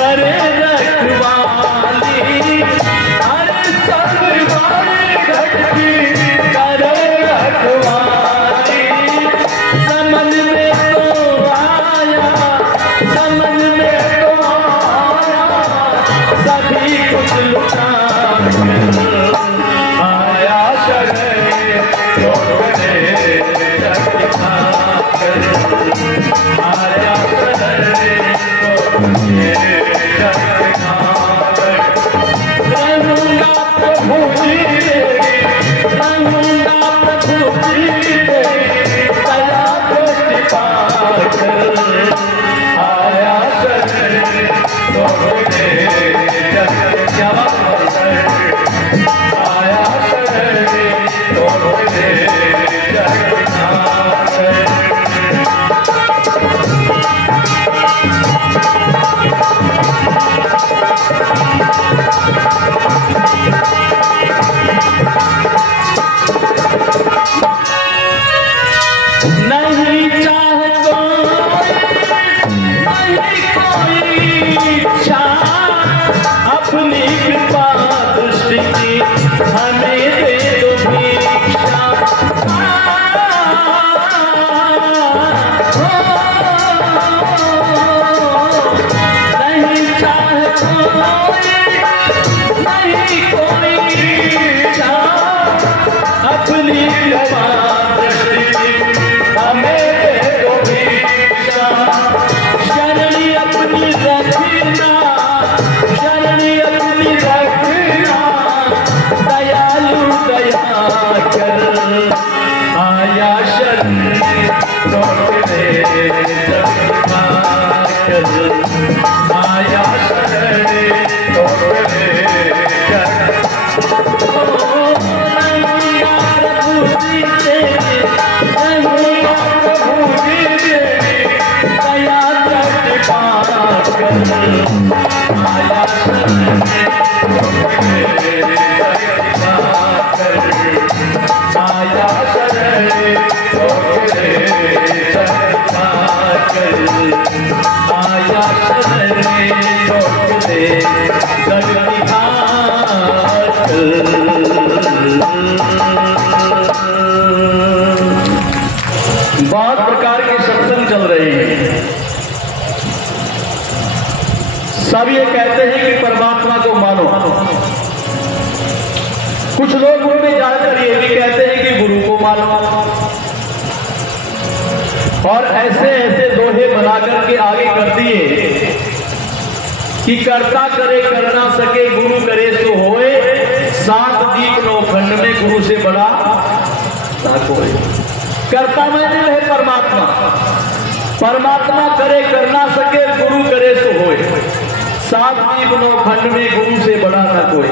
करे रखवाली हर आया रहूंगा प्रभु जी रहूंगा प्रभु जी दया दृष्टि पाकर आया शरण तोड़े जग क्या आया शरण तोड़े जग नहीं चाहता नहीं कोई इच्छा अपनी कृपा दृष्टि की हमें दे दो भिक्षा नहीं चाहता नहीं कोई इच्छा अपनी कृपा दृष्टि की हमें दे दो भिक्षा शरणी अपनी रखना शरणी अपनी रखना दयालु दया कर आया शरण तोड़े जग कर आया शरण तोड़े जग आया बहुत प्रकार के सत्संग चल रहे हैं। सब ये कहते हैं कि परमात्मा को मानो। कुछ लोग उनमें जाकर ये भी कहते हैं कि गुरु को मानो। और ऐसे ऐसे दोहे बनाकर के आगे कर दिए कि कर्ता करे कर ना सके गुरु करे सो होए, 7 दीप 9 खंड में गुरु से बड़ा ना कोई। कर्ता माने है परमात्मा, परमात्मा करे कर ना सके गुरु करे सो होए, 7 दीप 9 खंड में गुरु से बड़ा ना कोई।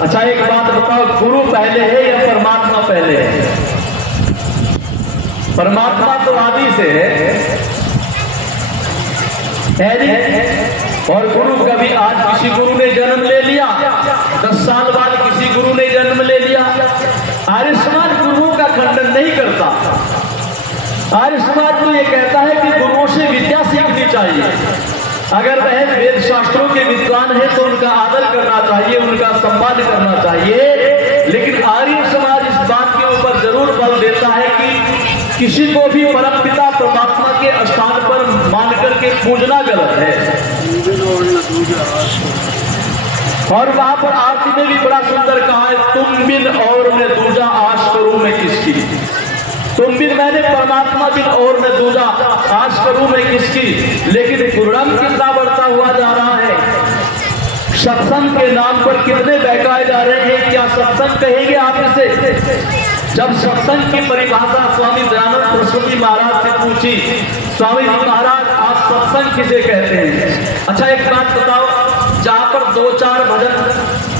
अच्छा एक बात बताओ, गुरु पहले है या परमात्मा पहले है? परमात्मा तो आदि से है और गुरु कभी आज किसी गुरु ने जन्म ले लिया, 10 साल बाद किसी गुरु ने जन्म ले लिया। आर्य समाज गुरुओं का खंडन नहीं करता। आर्य समाज तो ये कहता है कि गुरुओं से विद्या सीखनी चाहिए। अगर वह वेद शास्त्रों के विद्वान है तो उनका आदर करना चाहिए, उनका सम्मान करना चाहिए। लेकिन आर्य समाज इस बात के ऊपर जरूर बल देता है कि किसी को भी परमपिता परमात्मा के स्थान पर मान करके पूजना गलत है। और वहां पर आरती ने भी बड़ा सुंदर कहा है, तुम बिन और मैं दूजा आश करूं मैं किसकी। तुम बिन मैंने परमात्मा बिन और मैं दूजा आश करूं मैं किसकी। लेकिन गुरुनाम कितना बढ़ता हुआ जा रहा है। सत्संग के नाम पर कितने बहकाए जा रहे हैं। क्या सत्संग कहेंगे आप इसे? जब सत्संग की परिभाषा स्वामी दयानंद सरस्वती महाराज से पूछी, स्वामी जी महाराज आप सत्संग किसे कहते हैं? अच्छा एक बात बताओ, जहां पर 2-4 भजन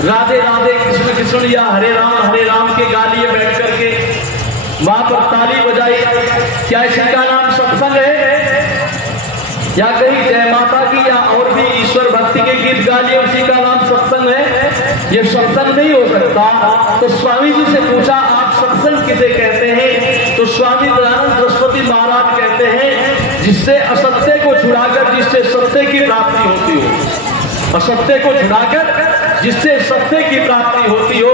राधे राधे कृष्ण कृष्ण या हरे राम के गा लिए बैठ करके वहां पर ताली बजाई, क्या इसका नाम सत्संग है? या कहीं जय माता की या और भी ईश्वर भक्ति के गीत गा लिए उसी का नाम सत्संग है? ये सत्संग नहीं हो सकता। तो स्वामी जी से पूछा आप सत्संग किसे कहते हैं? तो स्वामी दयानंद सरस्वती महाराज कहते हैं जिससे असत्य को छुड़ाकर जिससे सत्य की प्राप्ति होती हो। असत्य को छुड़ाकर जिससे सत्य की प्राप्ति होती हो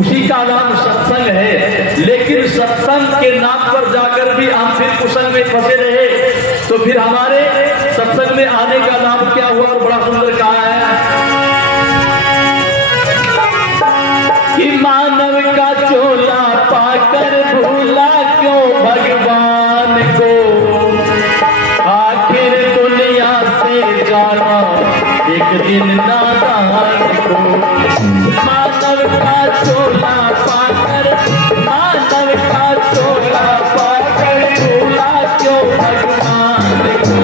उसी का नाम सत्संग है। लेकिन सत्संग के नाम पर जाकर भी हम फिर कुसंग में फंसे रहे तो फिर हमारे सत्संग में आने का नाम क्या हुआ? और बड़ा सुंदर कहा है कि मानव का चोला पाकर भूला क्यों भगवान को। दिन नादान को मानव का चोला पाकर, मानव का चोला पाकर भूला क्यों भगवान को।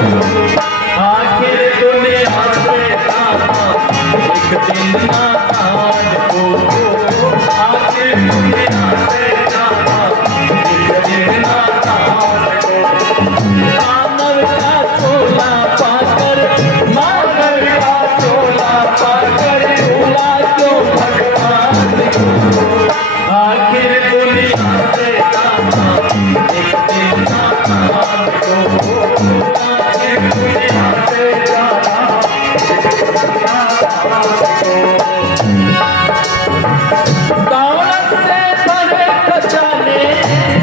आखिर दुनिया से जाना एक दिन नादान को, आखिर दुनिया से जाना एक दिन नादान को। मानव का चोला पाकर, मानव का चोला पाकर भूला क्यों भगवान को। आखिर दुनिया से जाना एक दिन नादान को, आखिर दुनिया से जाना एक दिन नादान को। दौलत से भरे खजाने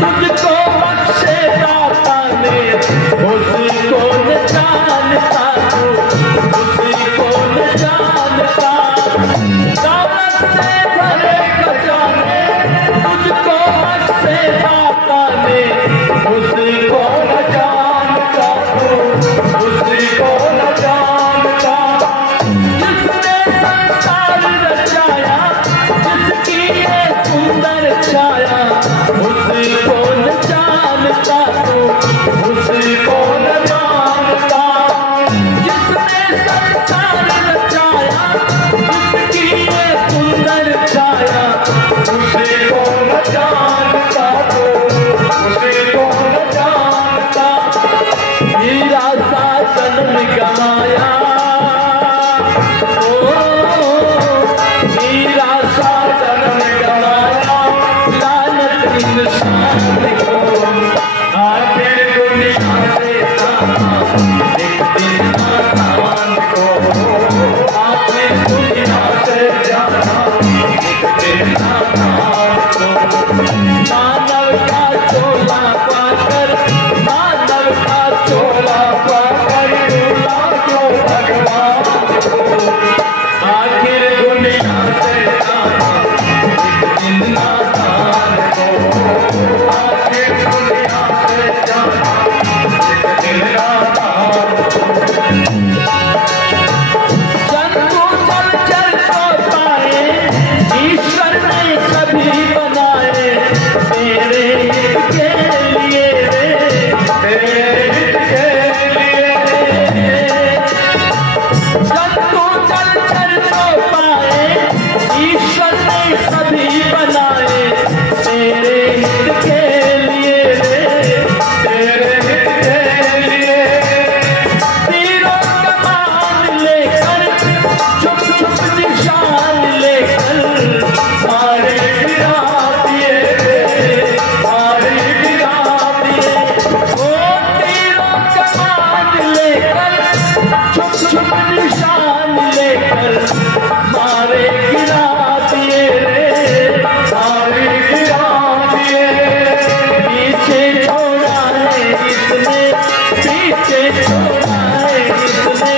तुझको बख्शे दाता ने, उसी को न जानता तू, उसी को न जानता। दौलत से भरे खजाने तुझको बख्शे दाता ने, उसी को न जानता तू, उसी को न जानता। जिसने संसार रचाया, जिसकी ये सुंदर छाया, उसी को न जानता तू, उसी को न जानता। जिसने संसार रचाया, जिसकी ये सुंदर छाया, उसी को न जानता तू, उसी को न जानता। हीरा सा जन्म गवाया, हीरा सा जन्म गवाया, लानत इंसान को। आखिर दुनिया से जाना एक दिन नादान को, आखिर दुनिया से जाना एक दिन नादान को। मानव का चोला पाकर, मानव का चोला पाकर भूला क्यों भगवान को। आखिर दुनिया से जाना एक दिन नादान को, आखिर दुनिया से जाना एक दिन नादान को। जंतु जलचर को पाए, ईश्वर ने सभी बनाए तेरे हित के लिए रे, तेरे हित के लिए। जंतु जलचर को पाए, ईश्वर ने सभी बनाए तेरे हित के लिए रे, तेरे हित के लिए। तीरों कमान लेकर, चुप चुप निशान लेकर मारे गिरा दिए रे, मारे गिरा दिए। ओ तीरों कमान लेकर, चुप चुप निशान लेकर मारे गिरा दिए रे, मारे गिरा दिए। पीछे छोड़ा है इसने, पीछे छोड़ा है इसने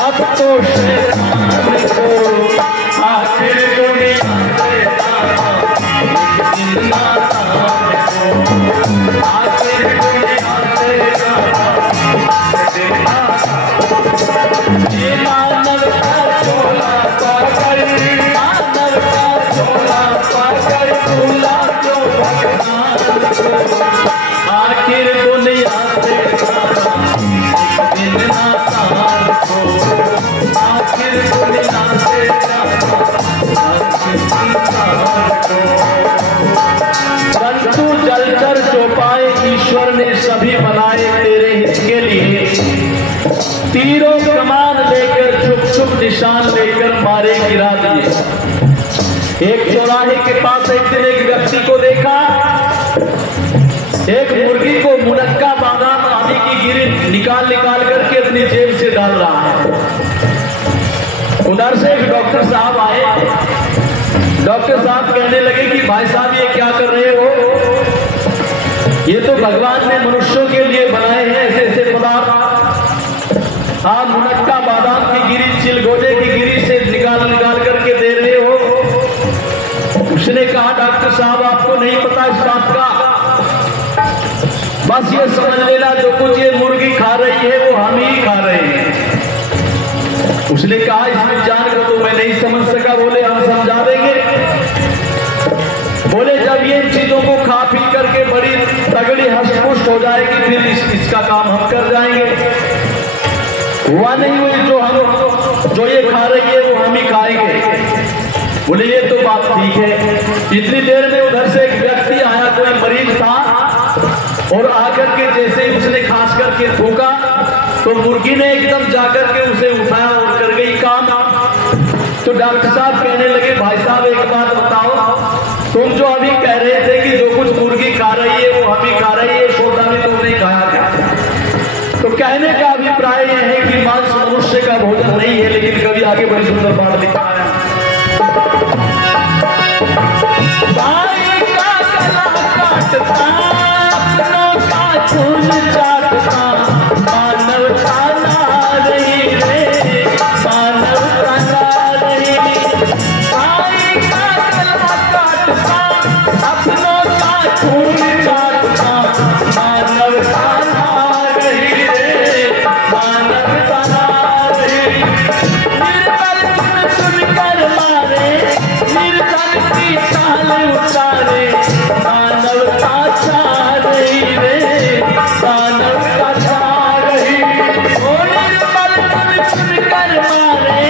अब तो शैतान को। आखिर दुनिया से जाना एक दिन नादान को, आखिर दुनिया से जाना एक दिन नादान को। ये मानव का चोला पाकर, मानव का चोला पाकर भूला क्यों भगवान को। आखिर दुनिया से जाना एक दिन नादान को, आखिर दुनिया से जाना एक दिन नादान को। जंतु जलचर जो पाए, ईश्वर ने सभी बनाए तेरे हित के लिए। तीरों कमान लेकर, छुप छुप निशान लेकर मारे गिरा दिए। एक चौराहे के पास एक दिन एक व्यक्ति को देखा, एक मुर्गी को मुनक्का बादाम आदि की गिरी निकाल निकाल करके अपनी जेब से डाल रहा है। उधर से एक डॉक्टर साहब आए। डॉक्टर साहब कहने लगे कि भाई साहब ये क्या कर रहे हो, ये तो भगवान ने मनुष्यों के लिए बनाए हैं ऐसे ऐसे पदार्थ, आप मुनक्का बादाम की गिरी, चिलगोजे की गिरी से निकाल निकाल करके दे रहे हो। उसने कहा डॉक्टर साहब आपको नहीं पता इस बात का, बस ये समझ लेना जो कुछ ये मुर्गी खा रही है वो हम ही खा रहे हैं। उसने कहा इस विज्ञान को तो मैं नहीं समझ सका। बोले हम समझा देंगे। बोले जब ये इन चीजों को खा पी करके बड़ी तगड़ी हष्ट-पुष्ट हो जाएगी फिर इसका काम हम कर जाएंगे। हुआ नहीं हुई, जो ये खा रही है वो हम ही खाएंगे। बोले ये तो बात ठीक है। इतनी देर में उधर से एक व्यक्ति आया, कोई मरीज था, और आकर के जैसे ही उसने खास करके थूका तो मुर्गी ने एकदम जाकर के उसे उठाया और कर गई काम। तो डॉक्टर साहब कहने लगे भाई साहब एक बात बताओ, तुम जो अभी कह रहे थे कि जो कुछ मुर्गी खा रही है वो हम ही खा रही है, सोता भी तुमने खाया क्या? तो कहने का अभिप्राय यह है कि मांस मनुष्य का भोजन नहीं है। लेकिन कभी आगे बड़ी सुंदर बात लिखा है, भाई का गला काटता, अपनों का खून चाटता, मानवता ना रही रे, मानवता ना रही। भाई का गला काटता, अपनों का खून चाटता, मानवता ना रही रे, मानवता ना रही। निर्बल सुनकर मारे, निर्धन की ताल उतारे, मानवता छा रही रे, मानवता छा रही। ओ निर्बल सुनकर मारे,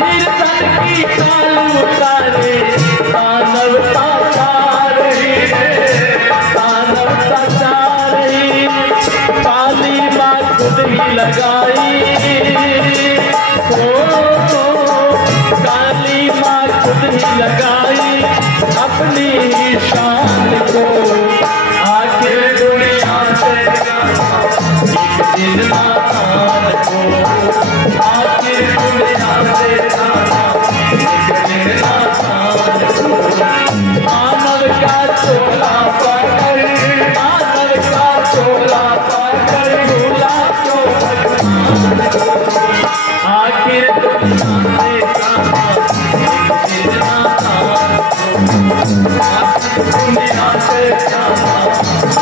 निर्धन की ताल उतारे, मानवता छा रही रे, मानवता छा रही। काली माँ खुद ही लगाई, काली माँ खुद ही लगाई अपनी शान को। आखिर दुनिया से एक दिन नादान को, आखिर दुनिया से एक दिन नादान को। मानव का चोला पाकर, मानव का चोला पाकर भूला क्यों भगवान को। आखिर दुनिया से दुनिया से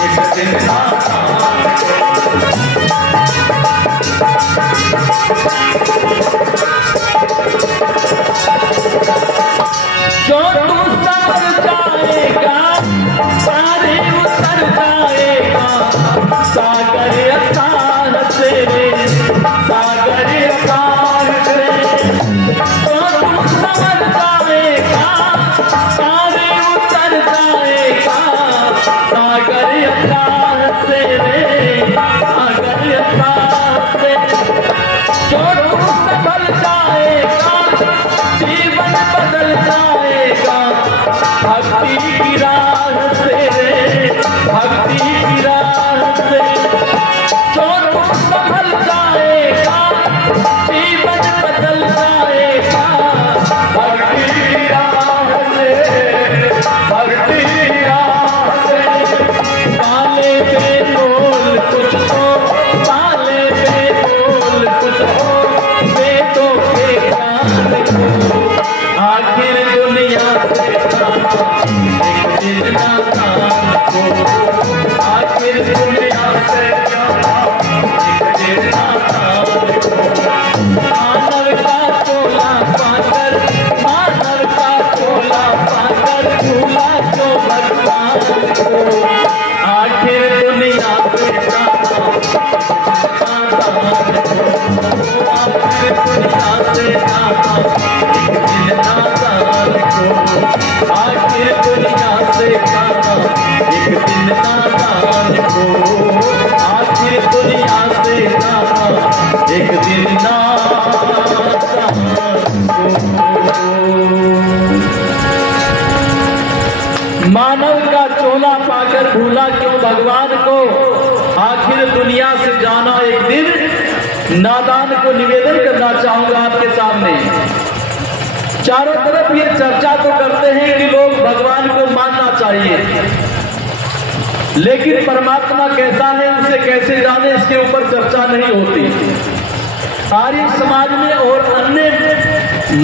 एक दिन जो तू समझ जाएगा सारे उतर जाएगा। सागर अतार से रे, सागर अतार से तो तू समझ जाएगा सारे उतर जाएगा। सागर अतार से रे, सागर अतार से जो तू संभल जाएगा, जीवन बदल जाएगा। भक्ति की राह से रे, भक्ति की राह से जो तू संभल जाएगा, जीवन बदल जाएगा। भक्ति की राह से, भक्ति की राह से। पाले पे बोल कुछ हो, पाले पे बोल कुछ हो, वेदों के ज्ञान को। आखिर दुनिया से एक दिन नादान को, आखिर दुनिया से एक दिन नादान को। मानव का चोला पाकर, मानव का चोला पाकर भूला क्यों भगवान को। आखिर दुनिया से नादान को, आखिर दुनिया से नादान एक दिन नादान को। आखिर दुनिया से एक दिन नादान को, आखिर दुनिया से एक दिन नादान को। मानव का चोला पाकर भूला क्यों भगवान को। आखिर दुनिया से जाना एक दिन नादान को। निवेदन करना चाहूंगा आपके सामने, चारों तरफ ये चर्चा तो करते हैं कि लोग भगवान को मानना चाहिए, लेकिन परमात्मा कैसा है उसे कैसे जाने इसके ऊपर चर्चा नहीं होती। आर्य समाज में और अन्य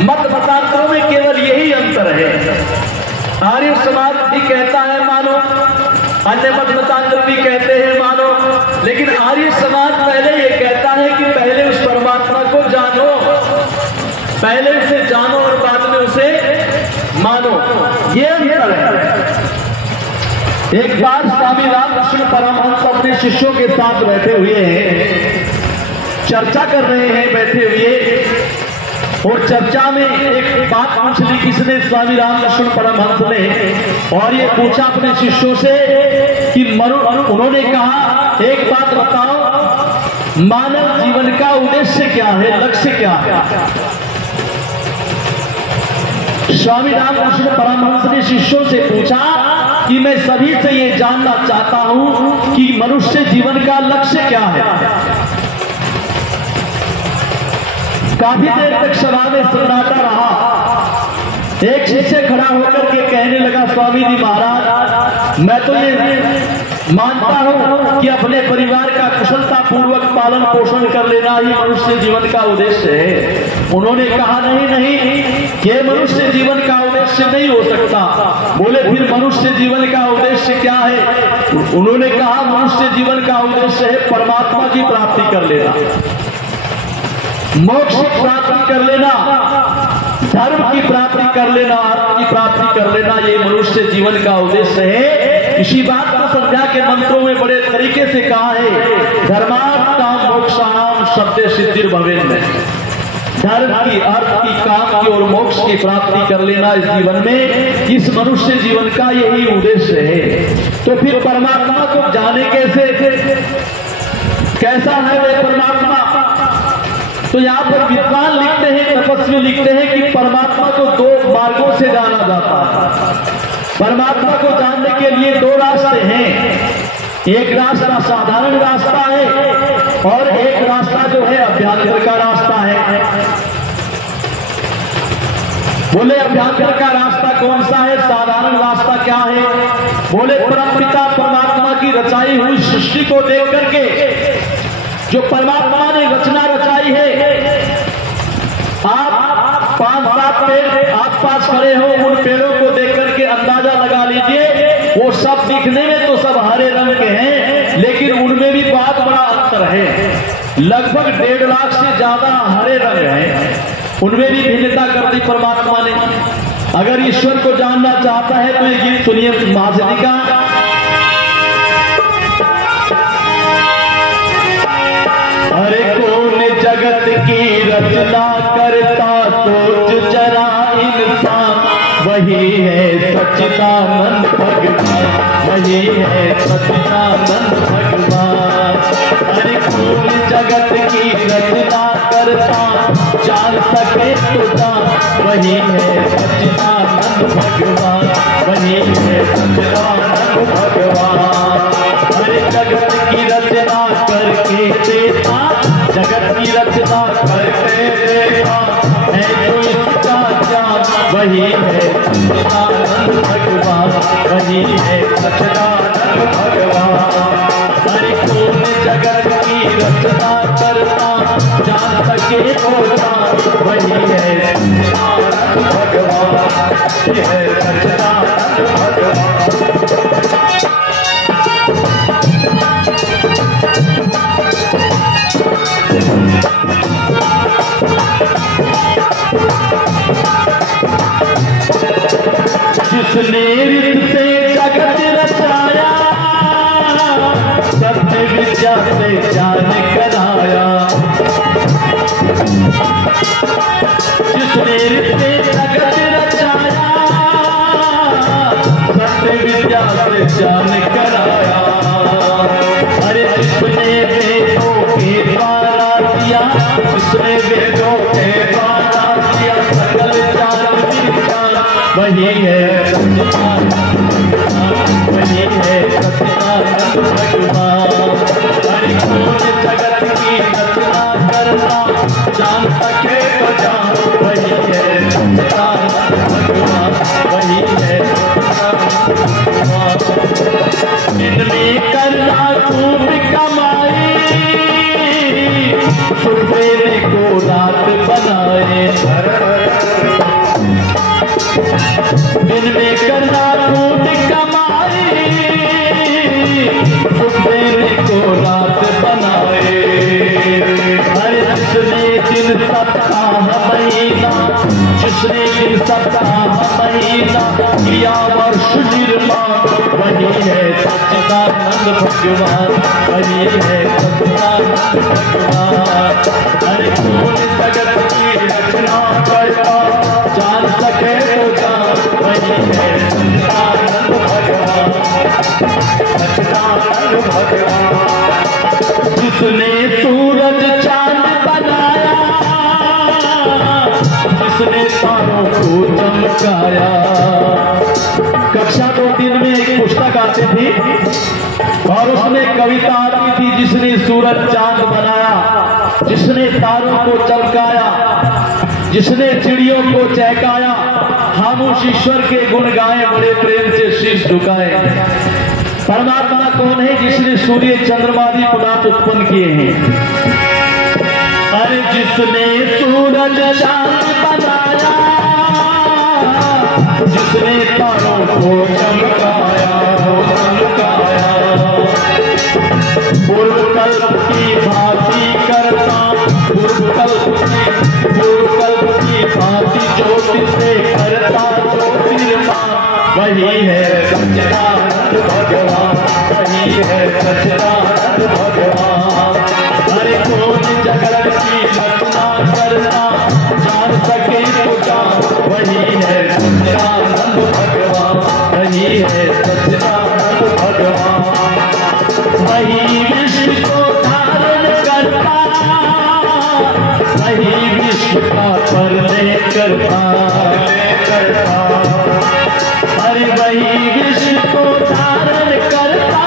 मत मतांतरों में केवल यही अंतर है। आर्य समाज भी कहता है मानो, अन्य मत मतांतर भी कहते हैं मानो, लेकिन आर्य समाज पहले ये कहता है कि पहले उस परमात्मा को जानो पहले से जानो और बाद में उसे मानो, ये अंतर है। एक बार स्वामी रामकृष्ण परमहंस अपने शिष्यों के साथ बैठे हुए हैं, चर्चा कर रहे हैं बैठे हुए, और चर्चा में एक बात पूछ ली किसने, स्वामी रामकृष्ण परमहंस ने, और ये पूछा अपने शिष्यों से कि उन्होंने कहा एक बात बताओ, मानव जीवन का उद्देश्य क्या है, लक्ष्य क्या है। स्वामी रामकृष्ण परमहंस ने शिष्यों से पूछा कि मैं सभी से ये जानना चाहता हूं कि मनुष्य जीवन का लक्ष्य क्या है। काफी देर तक सभा में सन्नाटा रहा। एक शिष्य खड़ा होकर के कहने लगा, स्वामी जी महाराज, मैं तो ये मानता हूं कि अपने परिवार का कुशलता पूर्वक पालन पोषण कर लेना ही मनुष्य जीवन का उद्देश्य है। उन्होंने कहा नहीं, ये मनुष्य जीवन का उद्देश्य नहीं हो सकता। बोले फिर मनुष्य जीवन का उद्देश्य क्या है। उन्होंने कहा मनुष्य जीवन का उद्देश्य है परमात्मा की प्राप्ति कर लेना, मोक्ष की प्राप्ति कर लेना, धर्म की प्राप्ति कर लेना, अर्थ की प्राप्ति कर लेना, ये मनुष्य जीवन का उद्देश्य है। इसी बात को संध्या के मंत्रों में बड़े तरीके से कहा है, धर्मार्थम मोक्षाणाम शब्द सिद्धिर भवेन में, धर्म की, अर्थ की, काम की और मोक्ष की प्राप्ति कर लेना इस जीवन में, इस मनुष्य जीवन का यही उद्देश्य है। तो फिर परमात्मा को जाने कैसा है वे परमात्मा। तो यहाँ पर विद्वान लिखते हैं, तपस्वी लिखते हैं कि परमात्मा को दो मार्गों से जाना जाता है। परमात्मा को जानने के लिए दो रास्ते हैं, एक रास्ता साधारण रास्ता है और एक रास्ता जो है अभ्यांतर का रास्ता है। बोले अभ्यांतर का रास्ता कौन सा है, साधारण रास्ता क्या है। बोले परमपिता परमात्मा की रचाई हुई सृष्टि को देख करके, जो परमात्मा ने रचना रचाई है, आप 5-7 पेड़ आसपास खड़े हो, उन पेड़ों को देख करके अंदाजा लगा लीजिए, वो सब दिखने में तो सब हरे रंग के हैं, लेकिन उनमें भी बहुत बड़ा अंतर है। लगभग 1.5 लाख से ज्यादा हरे रंग हैं, उनमें भी भिन्नता कर दी परमात्मा ने। अगर ईश्वर को जानना चाहता है तो ये गीत सुनिए महाजनी का। अरे कौन जगत की रचना करता, सोच जरा इंसान, वही है सच्चिदानंद भगवान, वही है सच्चिदानंद भगवान। अरे कौन जगत की रचना करता, जान सके तो जान, वही है सच्चिदानंद भगवान, वही है सच्चिदानंद भगवान। अरे जगत की रचना करके देता, जगत की रचना करके देता है जो इसका ज्ञान, वही है सच्चिदानंद भगवान, वही है सच्चिदानंद भगवान। अरे कौन जगत की रचना करता, जान सके तो जान, वही है सच्चिदानंद भगवान, वही है सच्चिदानंद भगवान। जिसने ऋत से जगत रचाया, सत्य विद्या से ज्ञान कराया। जिसने ऋत से जगत रचाया, सत्य विद्या से ज्ञान कराया। अरे जिसने वेदों के द्वारा दिया, जिसने वेदों के द्वारा दिया सकल ज्ञान विज्ञान, वही है सच्चिदानंद भगवान, वही है सच्चिदानंद भगवान। अरे कौन जगत की रचना करता, जान सके तो जान, वही है सच्चिदानंद भगवान, वही है सच्चिदानंद भगवान। इनमें करना खूब कमाई, सवेरे को रात बनाए, दिन में करना खूब कमाई, सवेरे को रात बनाए। हर जिसने दिन सप्ताह महीना सप्ताह महीना किया वर्ष निर्माण, वही है सच्चिदानंद भगवान, वही है सच्चिदानंद भगवान। अरे कौन जगत की रचना करता, जान सके तो जान, वही है सच्चिदानंद भगवान, सच्चिदानंद भगवान। जिसने सूरज चांद बनाया, जिसने तारों को चमकाया। कक्षा 2-3 में एक पुस्तक आती थी और उसमें कविता आती थी, जिसने सूरज चांद बनाया, जिसने तारों को चमकाया, जिसने चिड़ियों को चहकाया, हम उस ईश्वर के गुण गाएं, बड़े प्रेम से शीश झुकाएं। परमात्मा कौन है? जिसने सूर्य चंद्रमादि पदार्थ उत्पन्न किए हैं। अरे जिसने सूरज चांद बनाया, जिसने तारों को चमकाया, पूर्वकल्प की भांति करता, पूर्वकल्प की भांति ज्योतिषे करता ज्योतिर्मान, वही है सच्चिदानंद भगवान, वही है सच्चिदानंद भगवान। अरे कौन जगत की रचना करता, जान सके तो जान, वही है सच्चिदानंद भगवान, वही है सच्चिदानंद भगवान। वही विश्व को धारण करता, वही विश्व का परले करता। अरे वही विश्व को धारण करता,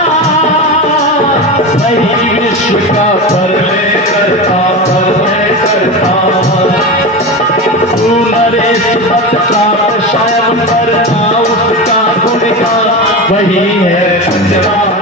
वही विश्व का परले करता, परले करता। तू नरेश बतलात स्वयं करना उसका गुणगान, वही है सच्चिदानंद